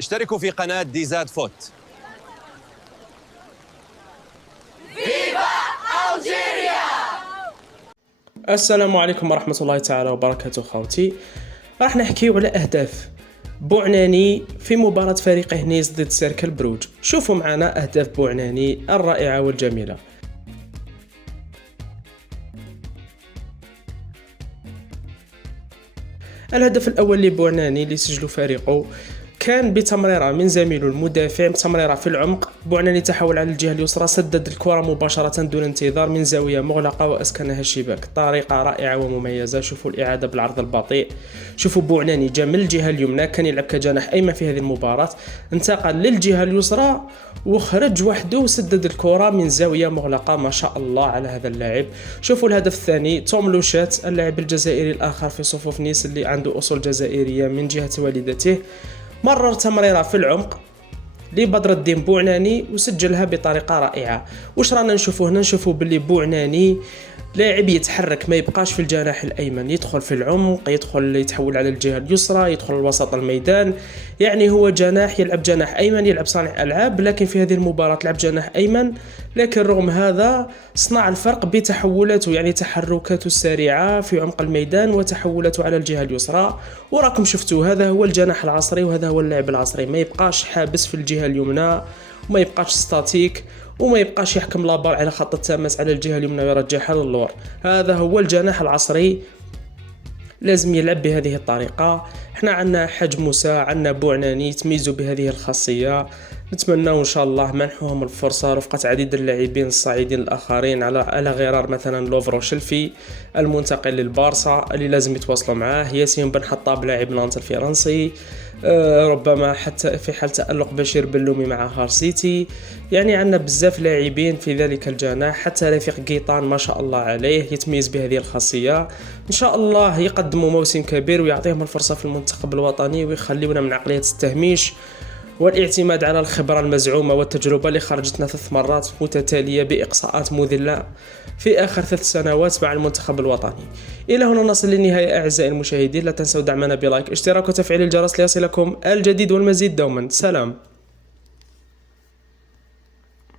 اشتركوا في قناة ديزاد فوت. السلام عليكم ورحمة الله تعالى وبركاته خوتي. راح نحكيو على أهداف بوعناني في مباراة فريقه نيس ضد سيركل بروج. شوفوا معنا أهداف بوعناني الرائعة والجميلة. الهدف الأول لبوعناني اللي سجلوا فريقه كان بتمريرة من زميله المدافع، تمريرة في العمق. بوعناني تحول على الجهة اليسرى، سدد الكرة مباشرة دون انتظار من زاوية مغلقة وأسكنها الشباك. طريقة رائعة ومميزة. شوفوا الإعادة بالعرض البطيء. شوفوا بوعناني جا من الجهة اليمنى، كان يلعب كجناح أيمن في هذه المباراة، انتقل للجهة اليسرى وخرج وحده وسدد الكرة من زاوية مغلقة. ما شاء الله على هذا اللاعب. شوفوا الهدف الثاني، توم لوشات اللاعب الجزائري الآخر في صفوف نيس اللي عنده أصول جزائرية من جهة والدته، مرر تمريرة في العمق لبدر الدين بوعناني وسجلها بطريقة رائعة. واش رانا نشوفوا هنا؟ نشوفوا باللي بوعناني لاعب يتحرك، ما يبقاش في الجناح الأيمن، يدخل في العمق، يدخل يتحول على الجهة اليسرى، يدخل لوسط الميدان. يعني هو جناح، يلعب جناح أيمن، يلعب صانع ألعاب، لكن في هذه المباراة لعب جناح أيمن. لكن رغم هذا صنع الفرق بتحولاته، يعني تحركاته السريعة في عمق الميدان وتحولاته على الجهة اليسرى. وراكم شفتوا هذا هو الجناح العصري وهذا هو اللاعب العصري، ما يبقاش حابس في الجهة اليمنى وما يبقاش ستاتيك وما يبقاش يحكم لابال على خط التماس على الجهة اليمنى ويرجعها للور. هذا هو الجناح العصري، لازم يلعب بهذه الطريقة. احنا عندنا حاج موسى، عندنا بوعناني يتميزوا بهذه الخاصية. نتمنى ان شاء الله منحهم الفرصة رفقة عديد اللاعبين الصاعدين الاخرين، على غرار مثلا لوفرو شلفي المنتقل للبارسا اللي لازم يتواصلوا معاه، ياسين بن حطاب لاعب نانت الفرنسي، ربما حتى في حال تألق بشير بلومي مع هار سيتي. يعني عندنا بزاف لاعبين في ذلك الجناح، حتى رفيق قيطان ما شاء الله عليه يتميز بهذه الخاصية. ان شاء الله يقدموا موسم كبير ويعطيهم الفرصة في المنتخب الوطني ويخليونا من عقلية التهميش والاعتماد على الخبرة المزعومة والتجربة اللي خرجتنا 3 مرات متتالية بإقصاءات مذلة في آخر 3 سنوات مع المنتخب الوطني. إلى هنا نصل للنهاية أعزائي المشاهدين، لا تنسوا دعمنا بلايك، اشتراك وتفعيل الجرس ليصلكم الجديد والمزيد دوما. سلام.